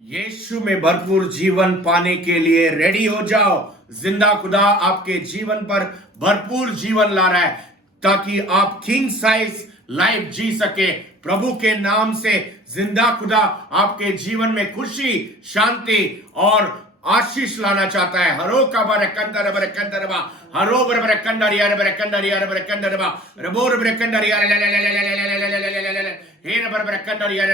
यीशु में भरपूर जीवन पाने के लिए रेडी हो जाओ। जिंदा खुदा आपके जीवन पर भरपूर जीवन ला रहा है ताकि आप किंग साइज लाइफ जी सके। प्रभु के नाम से जिंदा खुदा आपके जीवन में खुशी, शांति और आशीष लाना चाहता है। हरो का बरकंदर बरकंदरबा, हरो बरकंदर यार बरकंदर यार बरकंदरबा, रबोर बरकंदर यार हे बरकंदर यार।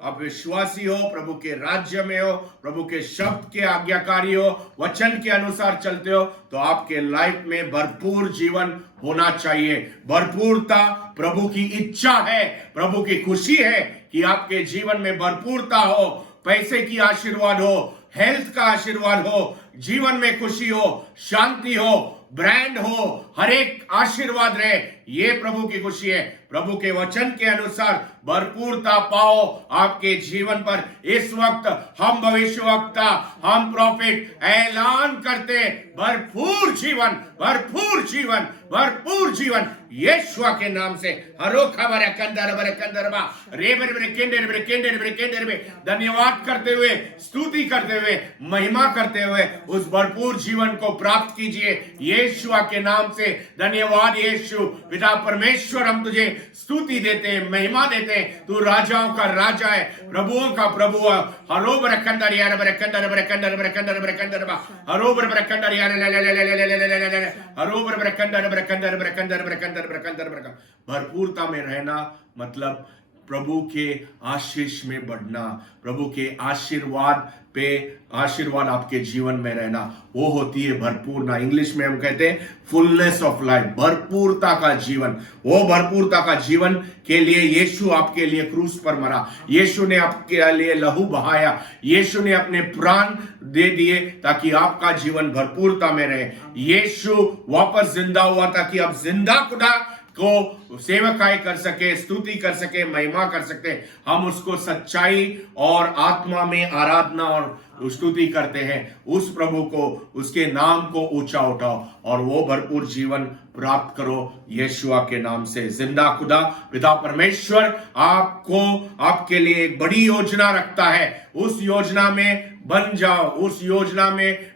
आप विश्वासी हो, प्रभु के राज्य में हो, प्रभु के शब्द के आज्ञाकारी हो, वचन के अनुसार चलते हो, तो आपके लाइफ में भरपूर जीवन होना चाहिए। भरपूरता प्रभु की इच्छा है, प्रभु की खुशी है कि आपके जीवन में भरपूरता हो, पैसे की आशीर्वाद हो, हेल्थ का आशीर्वाद हो, जीवन में खुशी हो, शांति हो, ब्रांड हो, हर एक आशीर्वाद रहे। ये प्रभु की खुशी है। प्रभु के वचन के अनुसार भरपूरता पाओ आपके जीवन पर। इस वक्त हम भविष्यवक्ता, हम प्रॉफिट ऐलान करते भरपूर जीवन, भरपूर जीवन, भरपूर जीवन यीशु के नाम से। हरो खबर कंदर बर कंदरबा रेबर बर केंडर बर केंडर बर केंडर में धन्यवाद करते हुए, स्तुति करते हुए, महिमा करते हुए उस भरपूर जीवन को प्राप्त कीजिए यीशु के नाम से। धन्यवाद यीशु। पिता परमेश्वर, हम तुझे स्तुति देते हैं, महिमा देते हैं। तू राजाओं का राजा है, प्रभुओं का प्रभु है। हरो बरकंदर यार बरकंदर बरकंदर बरकंदर बरकंदर बा, हरो बरकंदर यार हरो बरकंदर बरकंदर बरकंदर बरकंदर बरकंदर बरकंदर। भरपूरता में रहना मतलब प्रभु के आशीष में बढ़ना, प्रभु के आशीर्वाद पे आशीर्वाद आपके जीवन में रहना, वो होती है भरपूरता। इंग्लिश में हम कहते हैं फुलनेस ऑफ लाइफ, भरपूरता का जीवन। वो भरपूरता का जीवन के लिए यीशु आपके लिए क्रूस पर मरा, यीशु ने आपके लिए लहू बहाया, यीशु ने अपने प्राण दे दिए ताकि आपका जीवन भरपूरता में रहे। यीशु वापस जिंदा हुआ ताकि आप जिंदा खुदा को सेवकाई कर सके, स्तुति कर सके, महिमा कर सके। हम उसको सच्चाई और आत्मा में आराधना और स्तुति करते हैं। उस प्रभु को, उसके नाम को ऊंचा उठाओ और वो भरपूर जीवन प्राप्त करो यीशु के नाम से। जिंदा खुदा पिता परमेश्वर आपको, आपके लिए एक बड़ी योजना रखता है। उस योजना में बन जाओ, उस योजना में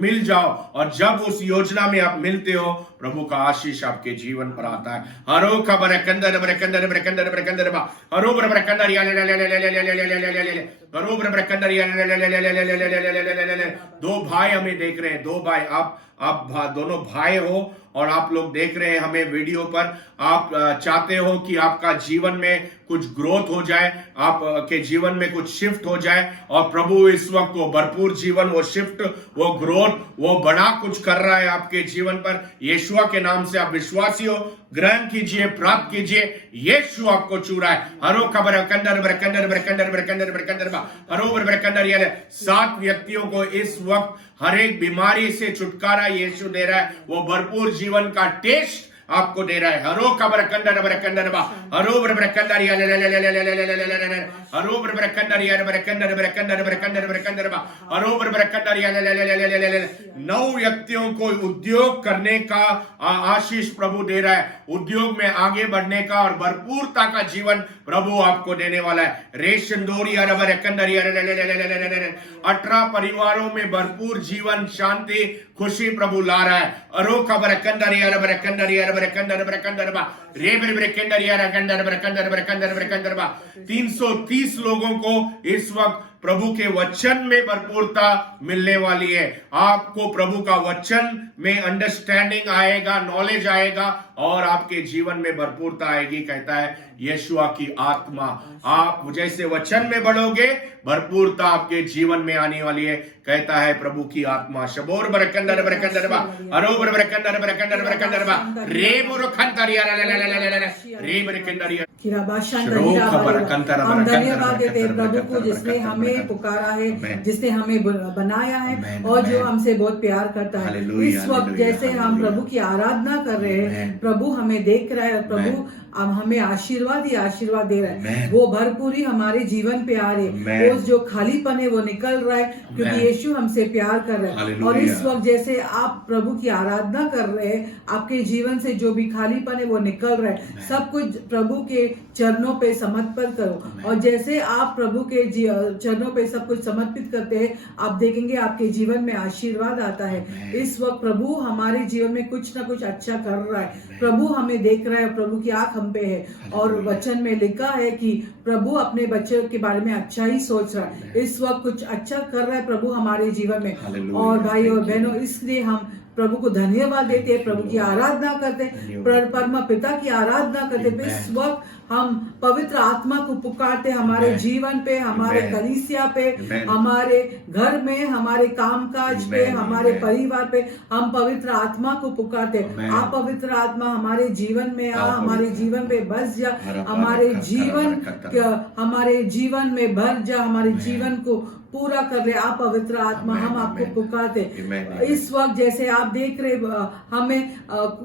मिल जाओ, और जब उस योजना में आप मिलते हो, प्रभु का आशीष आपके जीवन पर आता है। हरो का बरकंदर बरकंदर बरकंदर बरकंदर बा, हरो बरकंदर याले ले ले ले ले ले ले ले ले ले ले, हरो बरकंदर याले ले ले ले ले ले ले ले ले ले। दो भाई हमें देख रहे हैं, दो भाई, आप दोनों भाई हो और आप लोग देख रहे हैं हमें वीडियो पर। आप चाहते हो कि आपका जीवन में कुछ ग्रोथ हो जाए, आपके जीवन में कुछ शिफ्ट हो जाए, और प्रभु इस वक्त वो भरपूर जीवन, वो शिफ्ट, वो ग्रोथ, वो बड़ा कुछ कर रहा है आपके जीवन पर। यीशु के नाम से आप विश्वासी हो, ग्रहण कीजिए, प्राप्त कीजिए। यीशु आपको छू रहा है। हरो खबर कंदर बरकंदर बरकंदर बरकंदर बरकंदर बा, हरो बरकंदर याले। 7 व्यक्तियों को इस वक्त हर एक बीमारी से छुटकारा यीशु दे रहा है। वो भरपूर जीवन का टेस्ट आपको दे रहा है। हरो खबर कंदर बरकंदर बा, हरो बरकंदर याले ले ले ले ले ले ले ले ले ले, हरो बरकंदर याले बरकंदर बरकंदर बरकंदर बरकंदर बा, हरो बरकंदर याले ले ले ले ले ले ले। 9 व्यक्तियों को उद्योग करने का आशीष प्रभु दे रहा है, उद्योग में आगे बढ़ने का और भरपूरता का जीवन प्रभु आपको देने वाला है। रेशन दोरी यार बरकंदर याले ले ले ले ले ले ले। 18 परिवारों में भरपूर जीवन, शांति, खुशी प्रभु ला रहा है। अरो खबर कंदर यार बरकंदर यार बरकंदर बरकंदर बा, रेबर बरकंदर यार कंदर बरकंदर बरकंदर बरकंदर बा। 330 लोगों को इस वक्त प्रभु के वचन में भरपूरता मिलने वाली है। आपको प्रभु का वचन में अंडरस्टैंडिंग आएगा, नॉलेज आएगा और आपके जीवन में भरपूरता आएगी। कहता है यीशुआ की आत्मा, आप जैसे वचन में बढ़ोगे, भरपूरता आपके जीवन में आने वाली है। कहता है प्रभु की आत्मा। शबोर बरकंदर बरकंदर बा, अरोबर बरकंदर बरकंदर बरकंदर बा, रे बुरखंतर यार रे बरकंदर यार। हम धन्यवाद देते हैं प्रभु को जिसने हमें पुकारा है, जिसने हमें बनाया है और जो हमसे बहुत प्यार करता है। इस वक्त जैसे हम प्रभु की आराधना कर रहे हैं, प्रभु हमें देख रहा है, प्रभु अब हमें आशीर्वाद ही आशीर्वाद दे रहा है। Amen. वो भरपूरी हमारे जीवन पे आ रही है, Amen. वो जो खालीपन है वो निकल रहा है, क्योंकि Amen. यीशु हमसे प्यार कर रहा है। Hallelujah. और इस वक्त जैसे आप प्रभु की आराधना कर रहे हैं, आपके जीवन से जो भी खालीपन है वो निकल रहा है। Amen. सब कुछ प्रभु के चरणों पे समर्पण करो। Amen. और जैसे आप प्रभु के चरणों पे सब कुछ समर्पित करते हैं, आप देखेंगे आपके जीवन में आशीर्वाद आता है। Amen. इस वक्त प्रभु हमारे जीवन में कुछ ना कुछ अच्छा कर रहा है। Amen. प्रभु हमें देख रहा है, प्रभु की आंख हम पे है। और Hallelujah. वचन में लिखा है कि प्रभु अपने बच्चों के बारे में अच्छा ही सोच रहा है। Amen. इस वक्त कुछ अच्छा कर रहा है प्रभु हमारे जीवन में। Hallelujah. और भाई और Thank you. बहनों, इसलिए हम प्रभु को धन्यवाद देते हैं, प्रभु की आराधना करते हैं, धन्यवाद। परम पिता की आराधना करते हैं। Amen. इस वक्त हम पवित्र आत्मा को पुकारते, हमारे Amen. जीवन पे, हमारे Amen. कलीसिया पे, Amen. हमारे घर में, हमारे कामकाज पे, Amen. हमारे Amen. परिवार पे हम पवित्र आत्मा को पुकारते। Amen. आप पवित्र आत्मा हमारे जीवन में आ, आओ हमारे पवित्र जीवन पे बस जा, हरा हमारे पारा जीवन खतरा हमारे जीवन में भर जा, हमारे Amen. जीवन को पूरा कर ले। आप पवित्र आत्मा, Amen. हम आपको Amen. पुकारते। Amen. Amen. इस वक्त जैसे आप देख रहे, हमें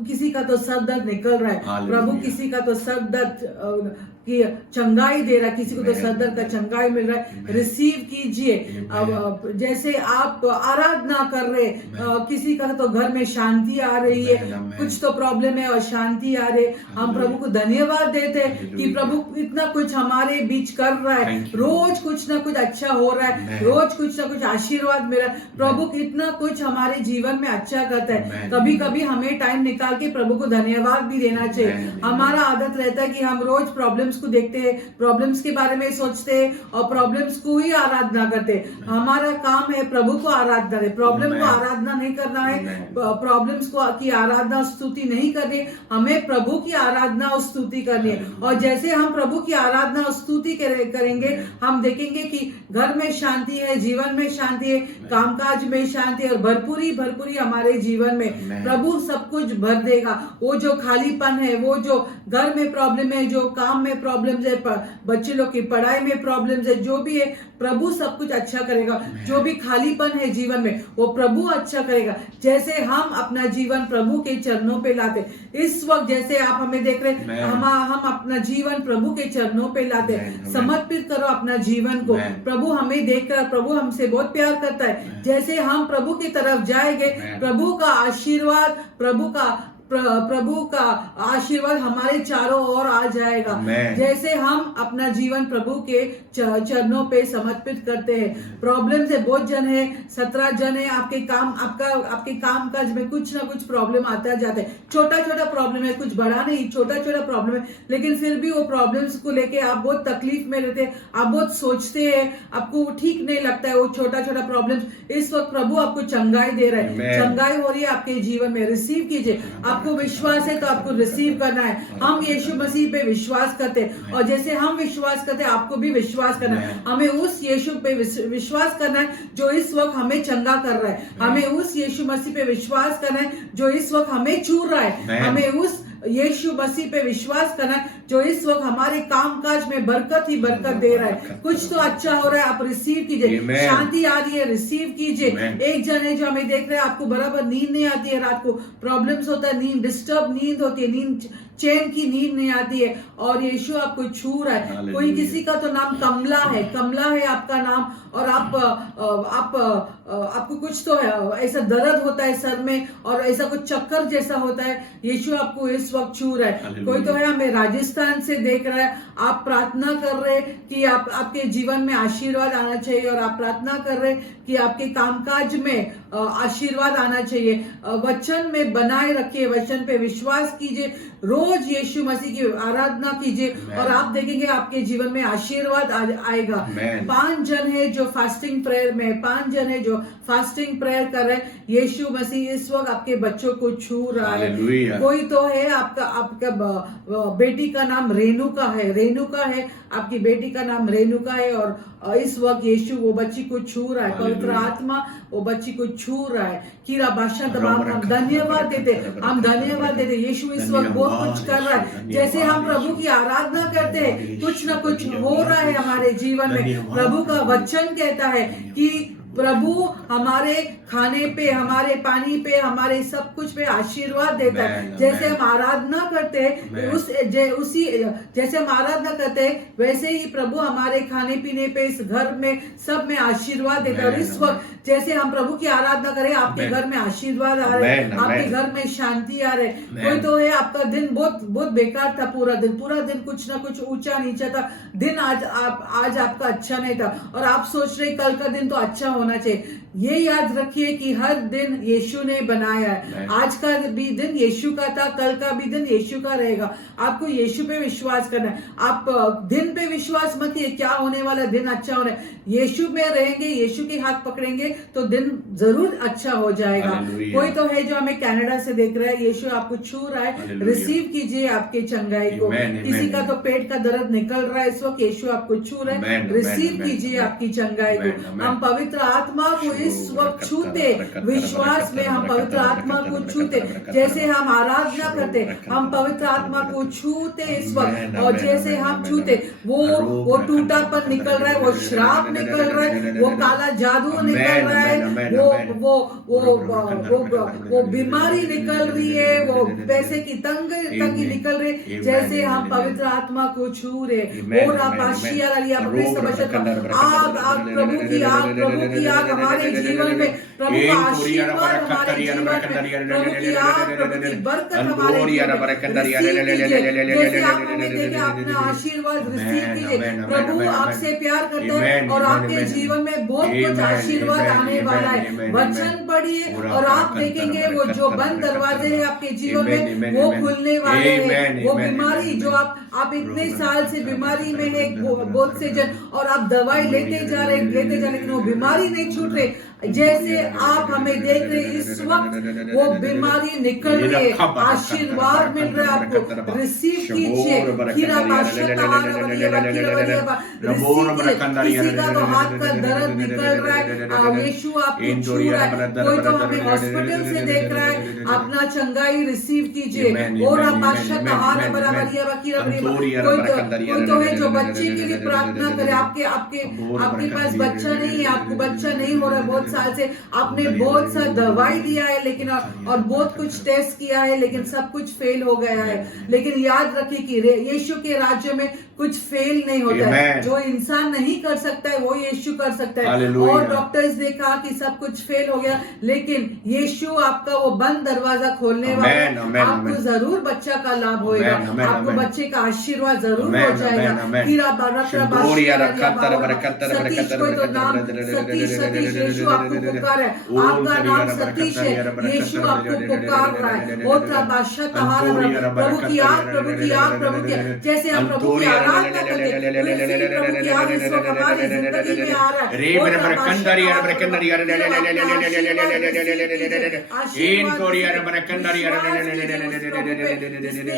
किसी का तो सर दर्द निकल रहा है, Hallelujah. प्रभु किसी का तो सर दर्द की चंगाई दे रहा है, किसी को तो Amen. सर दर्द का चंगाई मिल रहा है। Amen. रिसीव कीजिए। Amen. अब जैसे आप आराधना कर रहे, Amen. किसी का तो घर में शांति आ रही है, Amen. Amen. कुछ तो प्रॉब्लम है और शांति आ रही है। हम Hallelujah. प्रभु को धन्यवाद देते हैं कि Hallelujah. प्रभु इतना कुछ हमारे बीच कर रहा है। Thank you. रोज कुछ ना कुछ अच्छा हो रहा है, Amen. रोज कुछ ना कुछ आशीर्वाद मिल रहा है। प्रभु कितना कुछ हमारे जीवन में अच्छा करता है। Amen. कभी कभी हमें टाइम निकाल के प्रभु को धन्यवाद भी देना चाहिए। Amen. हमारा आदत रहता है कि हम रोज प्रॉब्लम्स को देखते हैं, प्रॉब्लम्स के बारे में सोचते हैं और प्रॉब्लम्स को ही आराधना करते हैं। हमारा काम है प्रभु को आराधना दे, प्रॉब्लम को Amen. आराधना नहीं करना है, Amen. प्रॉब्लम्स को की आराधना स्तुति नहीं करनी, हमें प्रभु की आराधना और स्तुति करनी है। और जैसे हम प्रभु की आराधना और स्तुति करेंगे, हम देखेंगे कि घर में शांति है, जीवन में शांति है, कामकाज में शांति है और भरपूरी भरपूरी हमारे जीवन में Amen. प्रभु सब कुछ भर देगा। वो जो खालीपन है, वो जो घर में प्रॉब्लम है, जो काम में प्रॉब्लम है, बच्चे लोग की पढ़ाई में प्रॉब्लम्स है, जो भी है प्रभु सब कुछ अच्छा करेगा। जो भी खालीपन है जीवन में वो प्रभु अच्छा करेगा। जैसे हम अपना जीवन प्रभु के चरणों पे लाते, इस वक्त जैसे आप हमें देख रहे, हम अपना जीवन प्रभु के चरणों पे लाते, समर्पित करो अपना जीवन को। प्रभु हमें देखकर, प्रभु हमसे बहुत प्यार करता है। जैसे हम प्रभु की तरफ जाएंगे, प्रभु का आशीर्वाद, प्रभु का आशीर्वाद हमारे चारों ओर आ जाएगा। जैसे हम अपना जीवन प्रभु के चरणों पे समर्पित करते हैं। प्रॉब्लम से बहुत जन है, 17 जन है, आपके काम काज में कुछ ना कुछ प्रॉब्लम आता जाता है। छोटा छोटा प्रॉब्लम है, कुछ बड़ा नहीं, छोटा छोटा प्रॉब्लम है, लेकिन फिर भी वो प्रॉब्लम्स को लेके आप बहुत तकलीफ में रहते हैं, आप बहुत सोचते हैं, आपको ठीक नहीं लगता है वो छोटा छोटा प्रॉब्लम। इस वक्त प्रभु आपको चंगाई दे रहा है, चंगाई हो रही है आपके जीवन में। रिसीव कीजिए। आपको विश्वास है तो आपको रिसीव करना है। हम यीशु मसीह पे विश्वास करते हैं और जैसे हम विश्वास करते हैं आपको भी विश्वास करना है। हमें उस यीशु पे विश्वास करना है जो इस वक्त हमें चंगा कर रहा है। हमें उस यीशु मसीह पे विश्वास करना है जो इस वक्त हमें छू रहा है। हमें उस यीशु मसीह पे विश्वास करना है जो इस वक्त हमारे कामकाज में बरकत ही बरकत दे रहा है। कुछ तो अच्छा हो रहा है, आप रिसीव कीजिए। शांति आ रही है, रिसीव कीजिए। एक जन है जो हमें देख रहे हैं, आपको बराबर नींद नहीं आती है, रात को प्रॉब्लम्स होता है, नींद डिस्टर्ब नींद होती है, नींद चैन की नींद नहीं आती है और यीशु आपको छू रहा है। कोई किसी का तो नाम कमला है, कमला है आपका नाम और आपको कुछ तो है, ऐसा दर्द होता है सर में और ऐसा कुछ चक्कर जैसा होता है, यीशु आपको इस वक्त छू रहा है। कोई तो है हमें राजस्थान से देख रहा है, आप प्रार्थना कर रहे कि आपके जीवन में आशीर्वाद आना चाहिए और आप प्रार्थना कर रहे कि आपके कामकाज में आशीर्वाद आना चाहिए। वचन में बनाए रखिए, वचन पे विश्वास कीजिए, रोज यीशु मसीह की आराधना कीजिए और आप देखेंगे आपके जीवन में आशीर्वाद आएगा। 5 जन है जो फास्टिंग प्रेयर में, 5 जन है जो फास्टिंग प्रेयर कर रहे हैं। यीशु मसीह इस वक्त आपके बच्चों को छू रहा है। कोई तो है आपका बेटी का नाम रेणुका है, रेणुका है, आपकी बेटी का नाम रेणुका है और इस वक्त यीशु वो बच्ची को छू रहा है। पवित्र आत्मा वो बच्ची को छू रहा है। कीरा बादशाह तमाम हम धन्यवाद देते, हम धन्यवाद देते। यीशु इस वक्त बहुत कुछ कर रहा है। जैसे हम प्रभु की आराधना करते हैं, कुछ ना कुछ हो रहा है हमारे जीवन में। प्रभु का वचन कहता है कि प्रभु हमारे खाने पे, हमारे पानी पे, हमारे सब कुछ पे आशीर्वाद देता है। Amen, जैसे amen. हम आराधना करते हैं Amen. उसी जैसे हम आराधना करते हैं वैसे ही प्रभु हमारे खाने पीने पे, इस घर में, सब में आशीर्वाद देता है। और इस Amen, वक्त जैसे हम प्रभु की आराधना करें, आपके Amen. घर में आशीर्वाद आ रहे, Amen, आपके amen. घर में शांति आ रहे। Amen. कोई तो है आपका दिन बहुत बहुत बेकार था, पूरा दिन कुछ ना कुछ ऊंचा नीचा था, दिन आज आपका अच्छा नहीं था और आप सोच रहे कल का दिन तो अच्छा होना चाहिए। ये याद रखिए कि हर दिन यीशु ने बनाया है। आज का भी दिन यीशु का था, कल का भी दिन यीशु का रहेगा। आपको यीशु पे विश्वास करना है। आप दिन पे विश्वास मत कीजिए क्या होने वाला, दिन अच्छा होना है। यीशु में रहेंगे, यीशु के हाथ पकड़ेंगे तो दिन जरूर अच्छा हो जाएगा। Hallelujah. कोई तो है जो हमें कनाडा से देख रहा है, यीशु आपको छू रहा है, Hallelujah. रिसीव कीजिए आपके चंगाई को। Amen, किसी amen. का तो पेट का दर्द निकल रहा है इस वक्त, यीशु आपको छू रहा है, Amen, रिसीव amen, कीजिए amen. आपकी चंगाई को। Amen, amen. हम पवित्र आत्मा को इस वक्त छूते, विश्वास में हम पवित्र आत्मा को छूते। जैसे हम आराधना करते, हम पवित्र आत्मा को छूते इस वक्त, और जैसे हम छूते वो टूटापन निकल रहा है, वो श्राप निकल रहा है, वो काला जादू निकल रहा है, वो बीमारी निकल रही है, वो पैसे की तंगी निकल रही है। जैसे हम पवित्र आत्मा को छू रहे, और आप आशिया आग, प्रभु की आग हमारे जीवन में, प्रभु का आशीर्वाद हमारे जीवन में, प्रभु की आग, प्रभु की बरकत हमारे जीवन में रिसीव कीजिए। जैसे आप हमें देखे अपना आशीर्वाद रिसीव कीजिए। प्रभु आपसे प्यार करता है और आपके जीवन में बहुत कुछ आशीर्वाद आने वाला है। वचन पढ़िए और आप देखेंगे वो जो बंद दरवाजे हैं आपके जीवन में वो खुलने वाले हैं। वो बीमारी जो आप इतने साल से बीमारी में है, बहुत से जन, और आप दवाई लेते जा रहे लेकिन वो बीमारी नहीं छूट रही। जैसे आप हमें देख रहे इस वक्त वो बीमारी निकल रही है, आशीर्वाद मिल रहा है आपको, रिसीव कीजिए। किसी का तो हाथ का दर्द निकल रहा है, यीशु आपको छू रहा है। कोई तो हमें हॉस्पिटल से देख रहा है, अपना चंगाई रिसीव कीजिए। और आप कोई तो है जो बच्चे के लिए प्रार्थना करे, आपके पास बच्चा नहीं है, आपको बच्चा नहीं हो रहा बहुत साल से, आपने बहुत सा दवाई दिया है लेकिन और बहुत कुछ टेस्ट किया है लेकिन सब कुछ फेल हो गया है। लेकिन याद रखिए कि यीशु के राज्य में कुछ फेल नहीं होता है। जो इंसान नहीं कर सकता है वो यीशु कर सकता है। और डॉक्टर्स ने कहा कि सब कुछ फेल हो गया, लेकिन यीशु आपका वो बंद दरवाजा खोलने वाला है। आपको जरूर बच्चा का लाभ होगा, आपको बच्चे का आशीर्वाद जरूर हो जाएगा। फिर आप सतीश, यीशु आपको पुकार है, आपका नाम सतीश है, यीशु आपको पुकार रहा है। प्रभु की आग, प्रभु की आग, प्रभु की आग। जैसे हम प्रभु की आराधना करते हैं, प्रभु की आग इस वक्त हमारी जिंदगी में आ रहा है।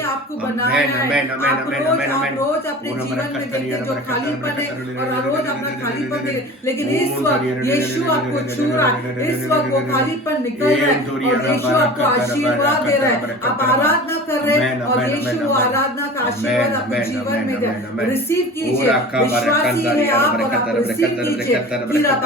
आपको बनाया है, आप रोज अपने जीवन में देखते हैं जो खालीपन है और रोज अपना खालीपन देखे, लेकिन इस वक्त यीशु आपको छू रहा है, इस वक्त वो खालीपन निकल रहा है और यीशु आपको आशीर्वाद दे रहा है। आप आराधना कर रहे हैं और यीशु वो आराधना का आशीर्वाद अपने जीवन में दे, रिसीव कीजिए। विश्वासी है आप और आप रिसीव कीजिए। फिर आप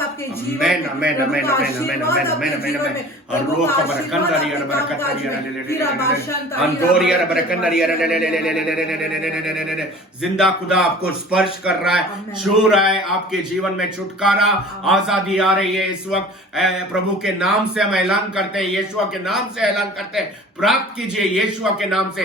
आपके जीवन जिंदा खुदा आपको स्पर्श कर रहा है, छू रहा है। आपके जीवन में छुटकारा, आजादी आ रही है इस वक्त। प्रभु के नाम से हम ऐलान करते हैं, यीशुआ के नाम से ऐलान करते हैं, प्राप्त कीजिए यीशुआ के नाम से।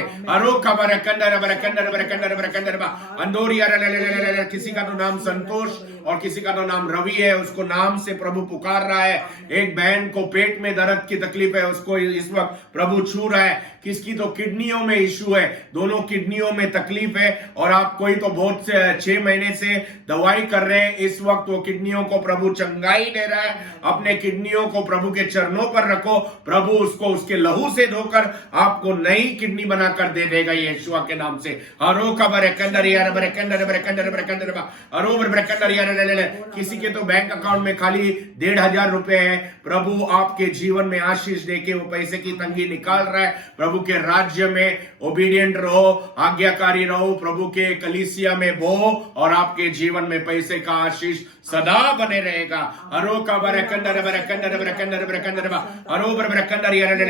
किसी का तो नाम संतोष और किसी का तो नाम रवि है, उसको नाम से प्रभु पुकार रहा है। एक बहन को पेट में दर्द की तकलीफ है, उसको इस वक्त प्रभु छू रहा है। किसकी तो किडनियों में इशू है, दोनों किडनियों में तकलीफ है और आप कोई तो बहुत से 6 महीने से दवाई कर रहे हैं। इस वक्त वो किडनियों को प्रभु चंगाई दे रहा है। अपने किडनियों को प्रभु के चरणों पर रखो, प्रभु उसको उसके लहू से धोकर आपको नई किडनी बनाकर दे देगा यीशुआ के नाम से। हरो का बरकंदर यार बरकंदर बरकंदर बरकंदर हरो बरकंदर यार ले। किसी के तो बैंक अकाउंट में खाली 1,500 रुपए है, प्रभु आपके जीवन में आशीष देके वो पैसे की तंगी निकाल रहा है। प्रभु के राज्य में ओबीडियंट रहो, आज्ञाकारी रहो, प्रभु के कलीसिया में बो और आपके जीवन में पैसे का आशीष सदा बने रहेगा। हरो का बरकंदर बरकंदर बरकंदर बरकंदर हरो बरकंदर यार ले।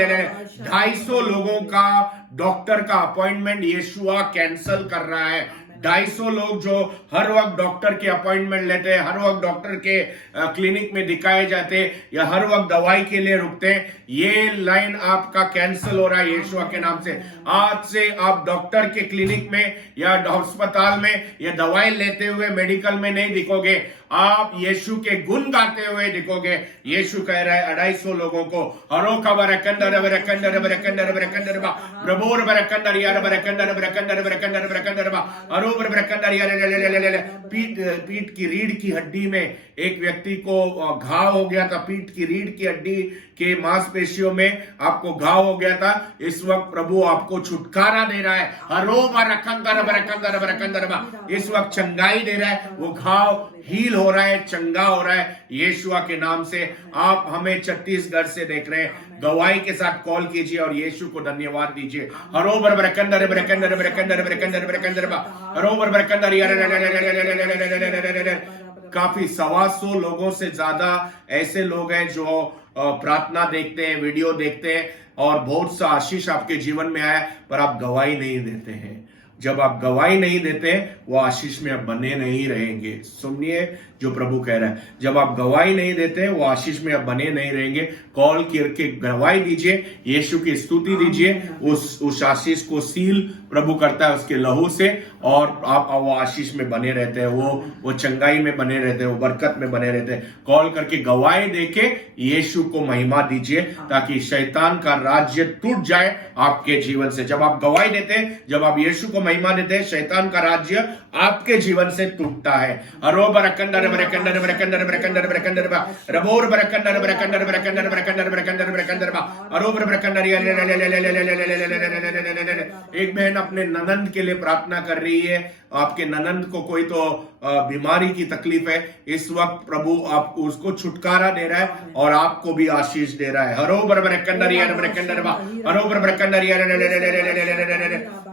250 लोगों का डॉक्टर का अपॉइंटमेंट यीशुआ कैंसल कर रहा है। 250 लोग जो हर वक्त डॉक्टर के अपॉइंटमेंट लेते हैं, हर वक्त डॉक्टर के क्लिनिक में दिखाए जाते या हर वक्त दवाई के लिए रुकते हैं, ये लाइन आपका कैंसिल हो रहा है यीशुआ के नाम से। आज से आप डॉक्टर के क्लिनिक में या अस्पताल में या दवाई लेते हुए मेडिकल में नहीं दिखोगे, आप यीशु के गुण गाते हुए दिखोगे। यीशु कह रहा है 250 लोगों को हरो का बरकंदर बरकंदर बरकंदर बरकंदर प्रभुर बरकंदर यार बरकंदर बरकंदर बरकंदर बरकंदर हरो बरकंदर यार। पीठ की रीढ़ की हड्डी में एक व्यक्ति को घाव हो गया था, पीठ की रीढ़ की हड्डी के मांसपेशियों में आपको घाव हो गया था। इस वक्त प्रभु आपको छुटकारा दे रहा है। हरो बरकंदर बरकंदर बरकंदर इस वक्त चंगाई दे रहा है। वो घाव हील हो रहा है, चंगा हो रहा है यीशुआ के नाम से। आप हमें छत्तीसगढ़ से देख रहे हैं, गवाही के साथ कॉल कीजिए और यीशु को धन्यवाद दीजिए। हरो बरकंदर बरकंदर बरकंदर बरकंदर बरकंदर हरो बरकंदर यार। काफी 125 लोगों से ज्यादा ऐसे लोग हैं जो प्रार्थना देखते हैं, वीडियो देखते हैं और बहुत सा आशीष आपके जीवन में आया, पर आप गवाही नहीं देते हैं। जब आप गवाही नहीं देते वो आशीष में आप बने नहीं रहेंगे। सुनिए जो प्रभु कह रहा है, जब आप गवाही नहीं देते वो आशीष में आप बने नहीं रहेंगे। कॉल करके गवाही दीजिए, यीशु की स्तुति दीजिए, उस आशीष को सील प्रभु करता है उसके लहू से और आप वो आशीष में बने रहते हैं, वो चंगाई में बने रहते हैं, वो बरकत में बने रहते हैं। कॉल करके गवाही देके यीशु को महिमा दीजिए ताकि शैतान का राज्य टूट जाए आपके जीवन से। जब आप गवाही देते हैं, जब आप यीशु को महिमा देते हैं, शैतान का राज्य आपके जीवन से टूटता है। हरो बरकंदर बरकंदर बरकंदर बरकंदर बरकंदर रबोर बरकंदर बरकंदर बरकंदर बरकंदर बरकंदर बरकंदर हरो बरकंदर। एक बहन अपने ननंद के लिए प्रार्थना कर रही है, आपके ननंद को कोई तो बीमारी की तकलीफ है। इस वक्त प्रभु आपको उसको छुटकारा दे रहा है और आपको भी आशीष दे रहा है। हरो बरकंदर यार बरकंदर हरो बरकंदर यार।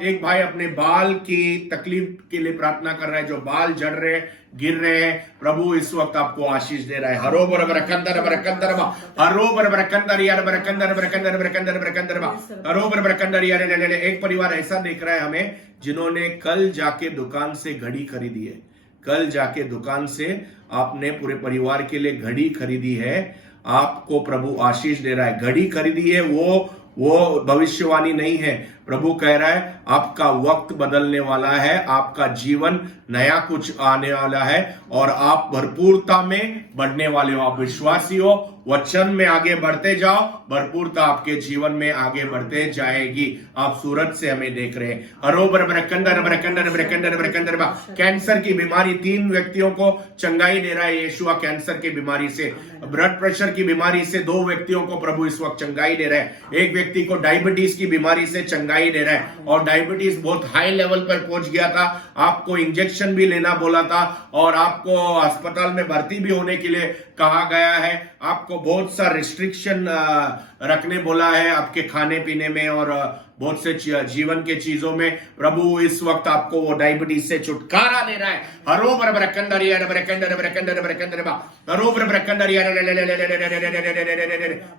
एक भाई अपने बाल की तकलीफ के लिए प्रार्थना कर रहा है, जो बाल झड़ रहे हैं, गिर रहे हैं, प्रभु इस वक्त आपको आशीष दे रहा है। हरो बरकंदर बरकंदर हरो बरकंदर यार बरकंदर बरकंदर बरकंदर बरकंदर हरो बरकंदर यार। एक परिवार ऐसा देख रहा है हमें जिन्होंने कल जाके दुकान से घड़ी खरीदी है। कल जाके दुकान से आपने पूरे परिवार के लिए घड़ी खरीदी है, आपको प्रभु आशीष दे रहा है। घड़ी खरीदी है वो भविष्यवाणी नहीं है। प्रभु कह रहा है आपका वक्त बदलने वाला है, आपका जीवन नया कुछ आने वाला है और आप भरपूरता में बढ़ने वाले हो। आप विश्वासी हो, वचन में आगे बढ़ते जाओ, भरपूरता आपके जीवन में आगे बढ़ते जाएगी। आप सूरत से हमें देख रहे हैं। हरो बरकंदर बरकंदर बरकंदर बरकंदर कैंसर की बीमारी 3 व्यक्तियों को चंगाई दे रहा है यीशुआ कैंसर की बीमारी से। ब्लड प्रेशर की बीमारी से 2 व्यक्तियों को प्रभु इस वक्त चंगाई दे रहा है। एक व्यक्ति को डायबिटीज की बीमारी से चंगाई दे रहा है और डायबिटीज बहुत हाई लेवल पर पहुंच गया था, आपको इंजेक्शन भी लेना बोला था और आपको अस्पताल में भर्ती भी होने के लिए कहा गया है। आपको बहुत सा रिस्ट्रिक्शन रखने बोला है आपके खाने पीने में और बहुत से जीवन के चीजों में। प्रभु इस वक्त आपको वो डायबिटीज से छुटकारा दे रहा है। हरो बरकंदर यार बरकंदर बरकंदर बरकंदर हरो बरकंदर यार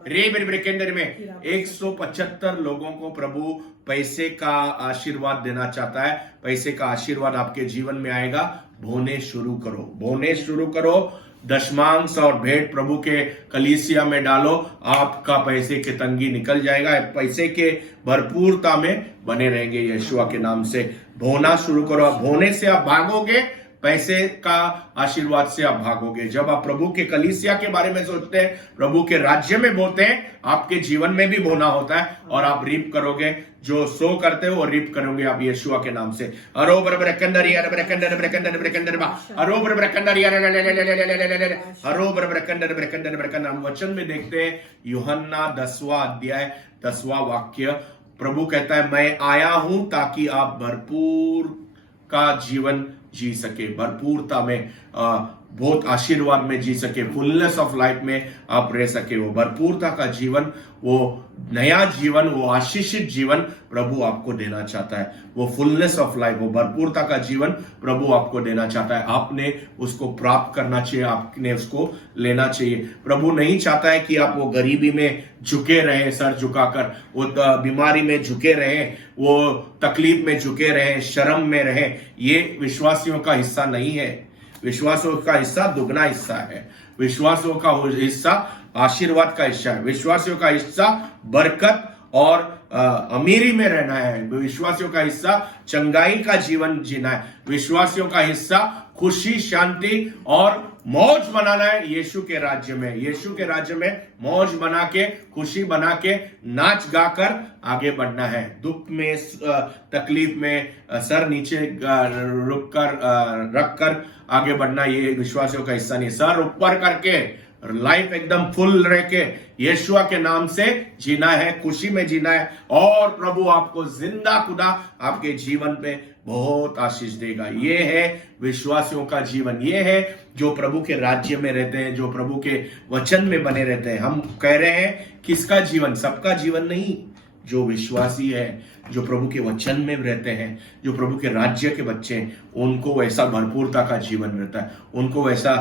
रे बरकंदर में 175 लोगों को प्रभु पैसे का आशीर्वाद देना चाहता है। पैसे का आशीर्वाद आपके जीवन में आएगा। बोने शुरू करो, बोने शुरू करो, दशमांश और भेंट प्रभु के कलीसिया में डालो, आपका पैसे की तंगी निकल जाएगा। पैसे के भरपूरता में बने रहेंगे यीशुआ के नाम से। बोना शुरू करो, भोने से आप भागोगे, पैसे का आशीर्वाद से आप भागोगे। जब आप प्रभु के कलीसिया के बारे में सोचते हैं, प्रभु के राज्य में बोते हैं, आपके जीवन में भी बोना होता है और आप रीप करोगे। जो सो करते हो वो रीप करोगे आप यीशुआ के नाम से। हम वचन में देखते हैं यूहन्ना 10वां अध्याय 10वां वाक्य, प्रभु कहता है मैं आया हूं ताकि आप भरपूर का जीवन जी सके, भरपूरता में बहुत आशीर्वाद में जी सके, फुलनेस ऑफ लाइफ में आप रह सके। वो भरपूरता का जीवन, वो नया जीवन, वो आशीषित जीवन प्रभु आपको देना चाहता है। वो फुलनेस ऑफ लाइफ, वो भरपूरता का जीवन प्रभु आपको देना चाहता है। आपने उसको प्राप्त करना चाहिए, आपने उसको लेना चाहिए। प्रभु नहीं चाहता है कि आप वो गरीबी में झुके रहे, सर झुकाकर, वो बीमारी में झुके रहे, वो तकलीफ में झुके रहे, शर्म में रहे। ये विश्वासियों का हिस्सा नहीं है। विश्वासों का हिस्सा दुगना हिस्सा है। विश्वासों का हिस्सा आशीर्वाद का हिस्सा है। विश्वासियों का हिस्सा बरकत और अमीरी में रहना है। विश्वासियों का हिस्सा चंगाई का जीवन जीना है। विश्वासियों का हिस्सा खुशी, शांति और मौज बनाना है यीशु के राज्य में। यीशु के राज्य में मौज बना के, खुशी बना के, नाच गाकर आगे बढ़ना है। दुख में, तकलीफ में सर नीचे रख कर आगे बढ़ना, ये विश्वासियों का हिस्सा नहीं। सर ऊपर करके लाइफ एकदम फुल रह के यीशुआ के नाम से जीना है, खुशी में जीना है, और प्रभु आपको जिंदा खुदा आपके जीवन पे बहुत आशीष देगा। ये है विश्वासियों का जीवन। ये है जो प्रभु के राज्य में रहते हैं, जो प्रभु के वचन में बने रहते हैं। हम कह रहे हैं किसका जीवन? सबका जीवन नहीं। जो विश्वासी है, जो प्रभु के वचन में रहते हैं, जो प्रभु के राज्य के बच्चे हैं, उनको वैसा भरपूरता का जीवन रहता है, उनको वैसा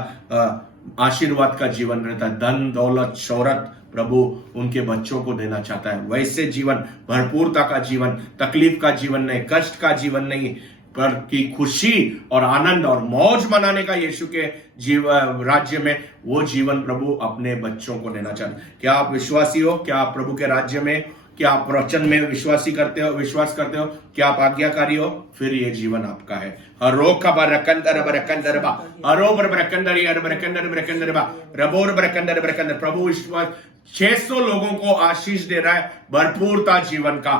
आशीर्वाद का जीवन रहता है। धन दौलत शौहरत प्रभु उनके बच्चों को देना चाहता है। वैसे जीवन, भरपूरता का जीवन, तकलीफ का जीवन नहीं, कष्ट का जीवन नहीं, पर की खुशी और आनंद और मौज मनाने का यीशु के राज्य में, वो जीवन प्रभु अपने बच्चों को देना चाहते हैं। क्या आप विश्वासी हो? क्या आप प्रभु के राज्य में, क्या आप वचन में विश्वास करते हो? क्या आप आज्ञाकारी हो? फिर ये जीवन आपका है। प्रभु विश्वास 600 लोगों को आशीष दे रहा है भरपूरता जीवन का।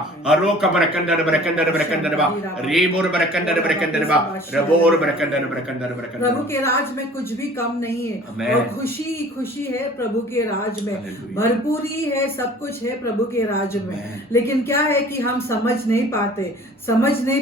प्रभु के राज में कुछ भी कम नहीं है और खुशी खुशी है प्रभु के राज में, भरपूरी है, सब कुछ है प्रभु के राज में। लेकिन क्या है कि हम समझ नहीं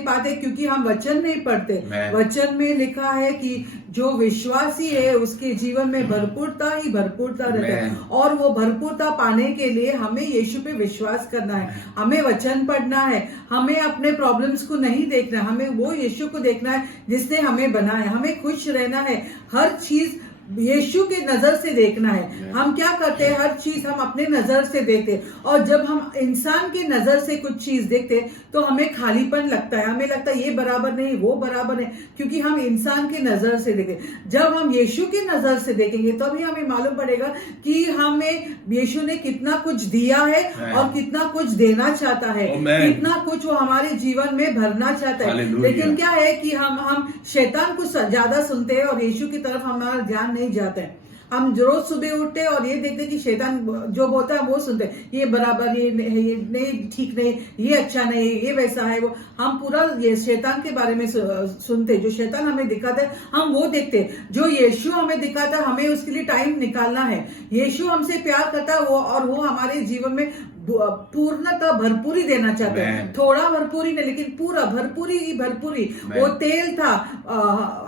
पाते क्योंकि हम वचन नहीं पढ़ते। वचन में लिखा है कि जो विश्वासी है उसके जीवन में भरपूरता ही भरपूरता रहता है, और वो भरपूरता पाने के लिए हमें यीशु पे विश्वास करना है, हमें वचन पढ़ना है, हमें अपने प्रॉब्लम्स को नहीं देखना, हमें वो यीशु को देखना है जिसने हमें बनाया। हमें खुश रहना है, हर चीज यीशु के नजर से देखना है। हम क्या करते हैं? हर चीज हम अपने नजर से देखते हैं, और जब हम इंसान के नजर से कुछ चीज देखते हैं तो हमें खालीपन लगता है, हमें लगता है ये बराबर नहीं, वो बराबर नहीं, क्योंकि हम इंसान के नजर से देखें। जब हम यीशु की नजर से देखेंगे तभी हमें मालूम पड़ेगा कि हमें यीशु ने कितना कुछ दिया है और कितना कुछ देना चाहता है, कितना कुछ वो हमारे जीवन में भरना चाहता है। लेकिन क्या है कि हम शैतान को ज्यादा सुनते हैं और यीशु की तरफ हमारा ध्यान नहीं जाते हैं। हम रोज सुबह उठते हैं और ये देखते हैं कि शैतान जो बोलता है वो सुनते हैं, ये बराबर, ये नहीं, ठीक नहीं, ये अच्छा नहीं, ये वैसा है, वो हम पूरा ये शैतान के बारे में सुनते हैं। जो शैतान हमें दिखाता है हम वो देखते हैं। जो यीशु हमें दिखाता है हमें उसके लिए टाइम निकालना है। यीशु हमसे प्यार करता है वो, और वो हमारे जीवन में पूर्णतः भरपूरी देना चाहते हैं। थोड़ा भरपूरी नहीं, लेकिन पूरा भरपूरी ही भरपूरी। वो तेल था,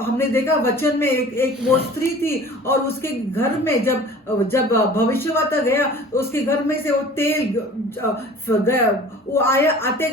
हमने देखा वचन में एक वो स्त्री थी और उसके घर में जब भविष्यवक्ता गया उसके घर में से वो तेल गया, वो आते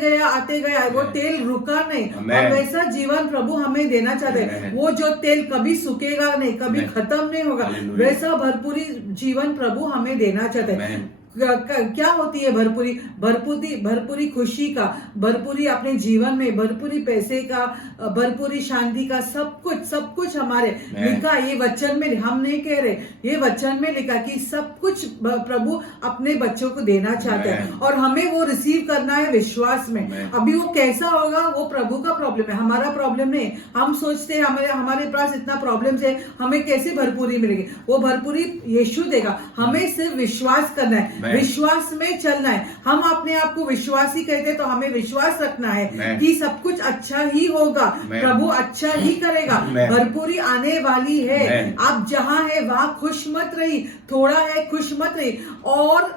गया वो तेल रुका नहीं। और वैसा जीवन प्रभु हमें देना चाहते हैं। वो जो तेल कभी सूखेगा नहीं, कभी खत्म नहीं होगा, वैसा भरपूरी जीवन प्रभु हमें देना चाहते हैं। क्या होती है भरपूरी? भरपूरी खुशी का, भरपूरी अपने जीवन में, भरपूरी पैसे का, भरपूरी शांति का, सब कुछ हमारे लिखा। ये वचन में, हम नहीं कह रहे, ये वचन में लिखा कि सब कुछ प्रभु अपने बच्चों को देना चाहते हैं और हमें वो रिसीव करना है विश्वास में। अभी वो कैसा होगा वो प्रभु का प्रॉब्लम है, हमारा प्रॉब्लम नहीं। हम सोचते हैं हमारे पास इतना प्रॉब्लम है, हमें कैसे भरपूरी मिलेगी? वो भरपूरी यीशु देगा। हमें सिर्फ विश्वास करना है, विश्वास में चलना है। हम अपने आप को विश्वासी कहते हैं तो हमें विश्वास रखना है कि सब कुछ अच्छा ही होगा, प्रभु अच्छा ही करेगा, भरपूरी आने वाली है। आप जहां है वहां खुश मत रही, थोड़ा है खुश मत रही, और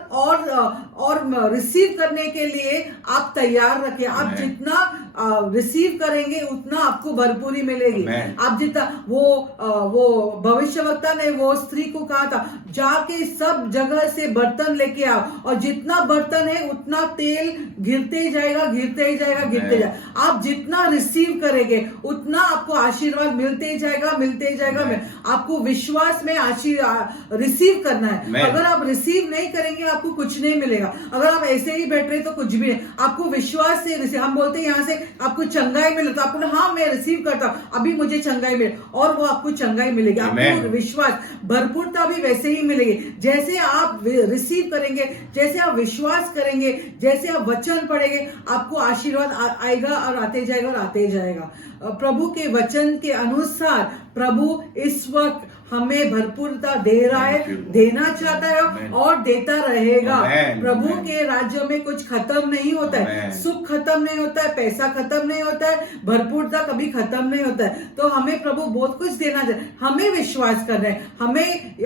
रिसीव करने के लिए आप तैयार रखिए। आप जितना रिसीव करेंगे उतना आपको भरपूरी मिलेगी। आप जितना वो भविष्यवक्ता ने वो स्त्री को कहा था, जाके सब जगह से बर्तन लेके आओ, और जितना बर्तन है उतना तेल गिरते जाएगा, गिरते ही जाएगा, गिरते जाएगा। आप जितना रिसीव करेंगे उतना आपको आशीर्वाद मिलते जाएगा, मिलते जाएगा। आपको विश्वास में रिसीव करना है। अगर आप रिसीव नहीं करेंगे आपको कुछ नहीं मिलेगा। अगर आप ऐसे ही बैठ रहे तो कुछ भी नहीं। आपको विश्वास से रिसीव, हम बोलते हैं यहाँ से आपको चंगाई मिले तो आपको हाँ मैं रिसीव करता हूं, अभी मुझे चंगाई मिले, और वो आपको चंगाई मिलेगी। आपको विश्वास, भरपूरता भी वैसे ही मिलेगी। जैसे आप रिसीव करेंगे, जैसे आप विश्वास करेंगे, जैसे आप वचन पढ़ेंगे, आपको आशीर्वाद आएगा और आते जाएगा और आते जाएगा। प्रभु के वचन के अनुसार प्रभु इस वक्त हमें भरपूरता दे रहा है, देना चाहता है और देता रहेगा। प्रभु के राज्य में कुछ खत्म नहीं होता है, सुख खत्म नहीं होता है, पैसा खत्म नहीं होता है, भरपूरता कभी खत्म नहीं होता है। तो हमें प्रभु बहुत कुछ देना चाहिए, हमें विश्वास करना है,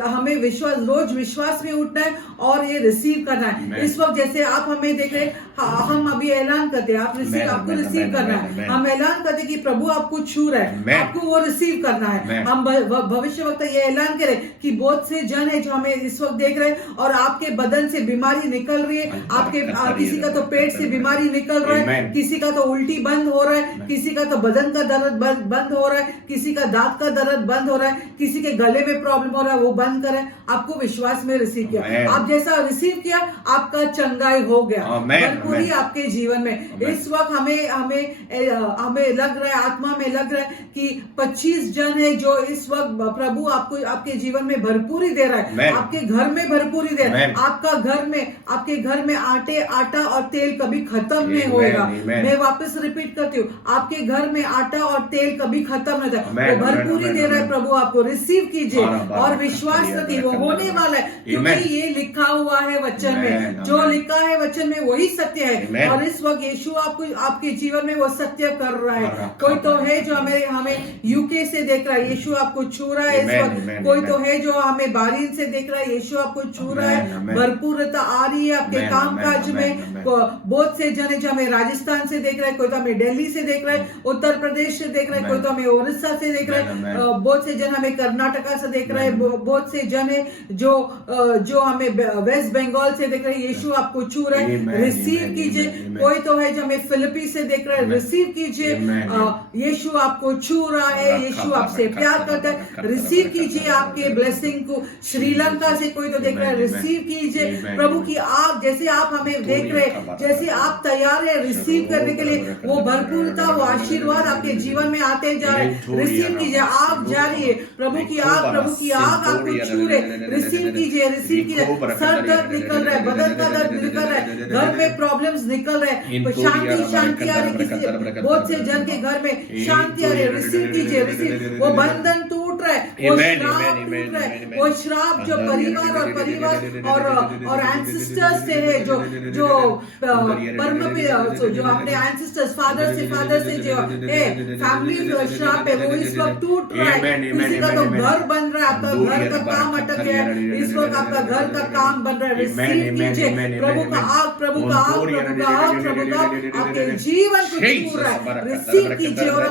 हमें विश्वास, रोज विश्वास में उठना है और ये रिसीव करना है। इस वक्त जैसे आप हमें देख रहे, हम अभी ऐलान करते हैं, आपको रिसीव करना है। हम ऐलान करते कि प्रभु आपको छू रहा है, आपको वो रिसीव करना है। हम भविष्य वक्त ये ऐलान करें कि बहुत से जन है जो हमें इस वक्त देख रहे हैं और आपके बदन से बीमारी निकल रही है, आपके किसी का तो पेट से बीमारी निकल रहा है, किसी का तो उल्टी बंद हो रहा है, किसी का तो बदन का दर्द बंद हो रहा है, किसी का दांत का दर्द बंद हो रहा है, किसी के गले में प्रॉब्लम हो रहा है, वो बंद करें। आपको विश्वास में रिसीव किया, आप जैसा रिसीव किया आपका चंगाई हो गया, भरपूरी आपके जीवन में। इस वक्त हमें लग रहा है, आत्मा में लग रहा है कि 25 जन है जो इस वक्त प्रभु आपके जीवन में भरपूरी दे रहा है, आपके घर में भरपूरी दे रहा है। आपके घर में आटा और तेल कभी खत्म नहीं होएगा। मैं वापस रिपीट करती हूँ, आपके घर में आटा और तेल कभी खत्म नहीं होता। वो भरपूरी दे रहा है प्रभु, आपको रिसीव कीजिए और विश्वास रखिए, वो होने वाला है, क्योंकि ये लिखा हुआ है वचन में। जो लिखा है वचन में वही सत्य है, और इस वक्त यीशु आपके जीवन में वो सत्य कर रहा है। कोई तो है जो हमें यूके से देख रहा है, यीशु आपको छू रहा है इस वक्त। कोई तो है जो हमें बारीन से देख रहा है, यीशु आपको छू रहा है। भरपूरता आ रही है आपके कामकाज में। बहुत से जन जो हमें राजस्थान से देख रहा है, कोई तो हमें दिल्ली से देख रहा है, उत्तर प्रदेश से देख रहा है, कोई तो हमें उड़ीसा से देख रहा है, बहुत से जन हमें कर्नाटका से देख रहा है, बहुत से जन है जो हमें वेस्ट बंगाल से देख रहे हैं। यीशु आपको छू रहा है, रिसीव कीजिए। कोई तो है जो हमें फिलिपी से देख रहा है, रिसीव कीजिए। यीशु आपको छू रहा है, यीशु आपसे प्यार करता है, रिसीव कीजिए आपके ब्लेसिंग को। श्रीलंका से कोई तो देख रहा है, रिसीव कीजिए प्रभु की आग। जैसे आप हमें देख रहे हैं, जैसे आप तैयार है रिसीव करने के लिए, वो भरपूरता, वो आशीर्वाद आपके जीवन में आते जा रहे, रिसीव कीजिए। आग जा रही है, प्रभु की आग आपको छू रहे, रिसीव कीजिए, रिसीव कीजिए। सर दर्द निकल रहा है, बदन का दर्द निकल रहा है, घर में प्रॉब्लम्स निकल रहे हैं, शांति आ रही है, बहुत से जन के घर में शांति आ रही है, रिसीव कीजिए, रिसीव। वो बंधन टूट रहा है, वो श्राप टूट रहा है, वो श्राप जो परिवार और एंसेस्टर्स से है, जो जो अपने एंसेस्टर्स फादर से जो फैमिली श्राप है, वो इस वक्त टूट रहा है। किसी का तो घर बन रहा है, आपका घर का काम अटक गया है, इस वक्त आपका घर का काम बन रहा है, रिसीव कीजिए। प्रभु का आग आपके जीवन को छू रहा है, रिसीव कीजिए। और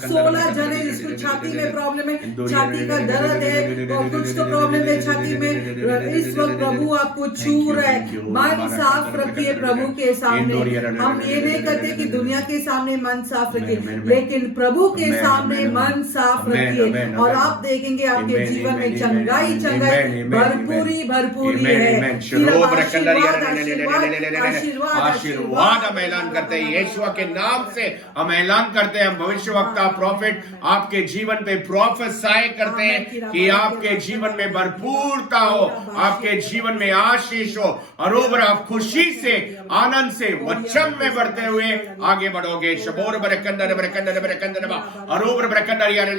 16 जन है जिसको छाती में प्रॉब्लम है, छाती का दर्द है और कुछ तो प्रॉब्लम है छाती में। इस वक्त प्रभु आपको छू रहा है। मन साफ रखिए प्रभु के सामने। हम ये नहीं कहते कि दुनिया के सामने मन साफ रखिए, लेकिन प्रभु के सामने मन साफ रखिए और आप देखेंगे आपके जीवन में चंगाई चंगाई भरपूरी भरपूरी है। आशीर्वाद हम ऐलान करते हैं यीशु के नाम से। हम ऐलान करते हैं, भविष्यवक्ता प्रॉफिट आपके जीवन पे प्रोफेसाई करते हैं कि आपके जीवन में भरपूरता हो, आपके जीवन में आशीष हो और आप खुशी से आनंद से वचन में बढ़ते हुए आगे बढ़ोगे। शबोर बरकंदर बरकंदर बरकंदर अरोबर बरकंदर यार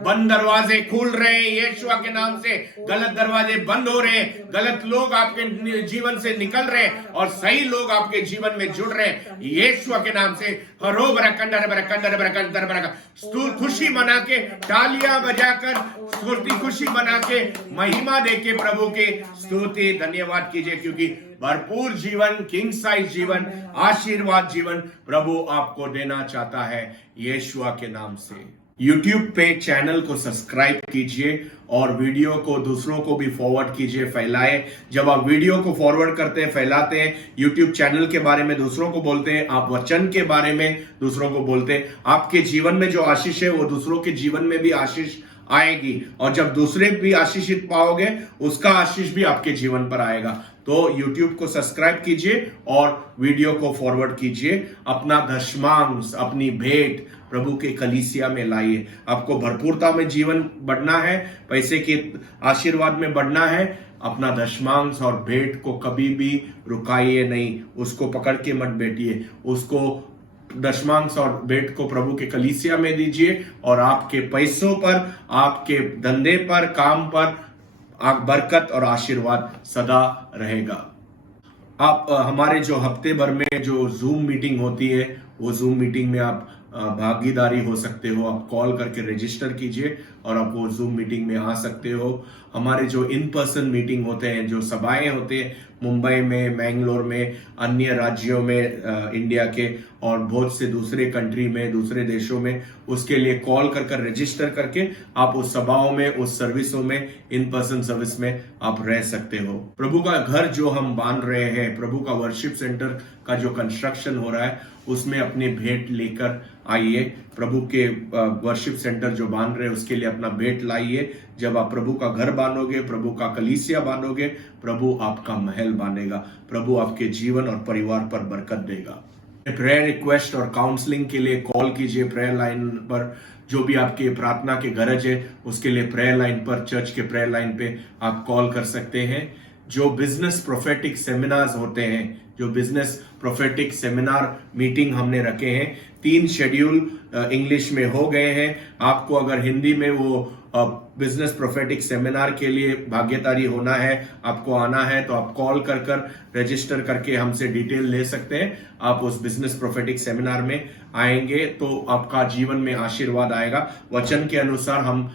बंद दरवाजे खुल रहे हैं यीशु के नाम से। गलत दरवाजे बंद हो रहे हैं, गलत लोग आपके जीवन से निकल रहे हैं और सही लोग आपके जीवन में जुड़ रहे हैं यीशु के नाम से। हरो बरकंदर बरकंदर बरकंदर बरकंदर खुशी मना के, तालियां बजाकर स्तुति खुशी मना के, महिमा देके प्रभु के स्तुति धन्यवाद कीजिए, क्योंकि भरपूर जीवन, किंग साइज जीवन, आशीर्वाद जीवन प्रभु आपको देना चाहता है यीशु के नाम से। YouTube पे चैनल को सब्सक्राइब कीजिए और वीडियो को दूसरों को भी फॉरवर्ड कीजिए, फैलाए। जब आप वीडियो को फॉरवर्ड करते हैं, फैलाते हैं, YouTube चैनल के बारे में दूसरों को बोलते हैं, आप वचन के बारे में दूसरों को बोलते हैं, आपके जीवन में जो आशीष है वो दूसरों के जीवन में भी आशीष आएगी और जब दूसरे भी आशीषित पाओगे उसका आशीष भी आपके जीवन पर आएगा। तो YouTube को सब्सक्राइब कीजिए और वीडियो को फॉरवर्ड कीजिए। अपना दशमांश, अपनी भेंट प्रभु के कलीसिया में लाइए। आपको भरपूरता में जीवन बढ़ना है, पैसे के आशीर्वाद में बढ़ना है, अपना दशमांश और भेंट को कभी भी रुकाइए नहीं, उसको पकड़ के मत बैठिए, उसको दशमांश और भेंट को प्रभु के कलीसिया में दीजिए और आपके पैसों पर, आपके धंधे पर, काम पर बरकत और आशीर्वाद सदा रहेगा। आप हमारे जो हफ्ते भर में जो जूम मीटिंग होती है, वो जूम मीटिंग में आप भागीदारी हो सकते हो। आप कॉल करके रजिस्टर कीजिए और आप वो जूम मीटिंग में आ सकते हो। हमारे जो इन पर्सन मीटिंग होते हैं, जो सभाएं होते हैं मुंबई में, मैंगलोर में, अन्य राज्यों में इंडिया के और बहुत से दूसरे कंट्री में, दूसरे देशों में, उसके लिए कॉल कर रजिस्टर करके आप उस सभाओं में, उस सर्विसों में, इन पर्सन सर्विस में आप रह सकते हो। प्रभु का घर जो हम बांध रहे हैं, प्रभु का वर्शिप सेंटर का जो कंस्ट्रक्शन हो रहा है, उसमें अपने भेंट लेकर आइए। प्रभु के वर्शिप सेंटर जो बांध रहे हैं उसके लिए अपना भेंट लाइए। जब आप प्रभु का घर बांधोगे, प्रभु का कलीसिया बांधोगे, प्रभु आपका महल बांधेगा, प्रभु आपके जीवन और परिवार पर बरकत देगा। प्रेयर रिक्वेस्ट और काउंसलिंग के लिए कॉल कीजिए प्रेयर लाइन पर। जो भी आपके प्रार्थना के गरज है उसके लिए प्रेयर लाइन पर, चर्च के प्रेयर लाइन पे आप कॉल कर सकते हैं। जो बिजनेस प्रोफेटिक सेमिनार्स होते हैं, जो बिजनेस प्रोफेटिक सेमिनार मीटिंग हमने रखे हैं, 3 शेड्यूल इंग्लिश में हो गए हैं। आपको अगर हिंदी में वो बिजनेस प्रोफेटिक सेमिनार के लिए भागीदारी होना है, आपको आना है, तो आप कॉल कर रजिस्टर करके हमसे डिटेल ले सकते हैं। आप उस बिजनेस प्रोफेटिक सेमिनार में आएंगे तो आपका जीवन में आशीर्वाद आएगा। वचन के अनुसार हम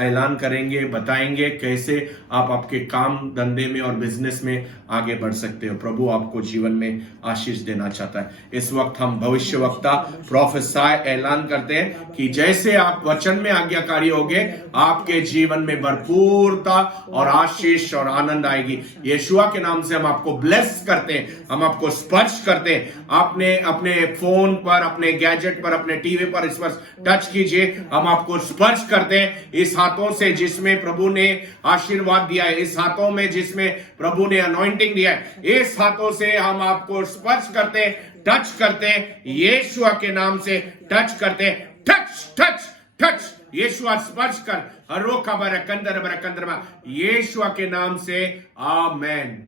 ऐलान करेंगे, बताएंगे कैसे आप आपके काम धंधे में और बिजनेस में आगे बढ़ सकते हो। प्रभु आपको जीवन में आशीष देना चाहता है। इस वक्त हम भविष्यवक्ता प्रोफेसाई ऐलान करते हैं कि जैसे आप वचन में आज्ञाकारी होगे, आपके जीवन में भरपूरता और आशीष और आनंद आएगी। यीशुआ के नाम से हम आपको ब्लेस करते हैं, हम आपको स्पर्श करते हैं। आपने अपने फोन पर, अपने गैजेट पर, अपने टीवी पर इस पर टच कीजिए। हम आपको स्पर्श करते हैं इस हाथों से जिसमें प्रभु ने आशीर्वाद दिया है, इस हाथों में जिसमें प्रभु ने अनॉइंटिंग दिया है, इस हाथों से हम आपको स्पर्श करते हैं, टच करते हैं। यीशु के नाम से टच करते हैं। टच टच टच, यीशु स्पर्श कर। हरो खबर कंदर बर कंदर, यीशु के नाम से आमेन।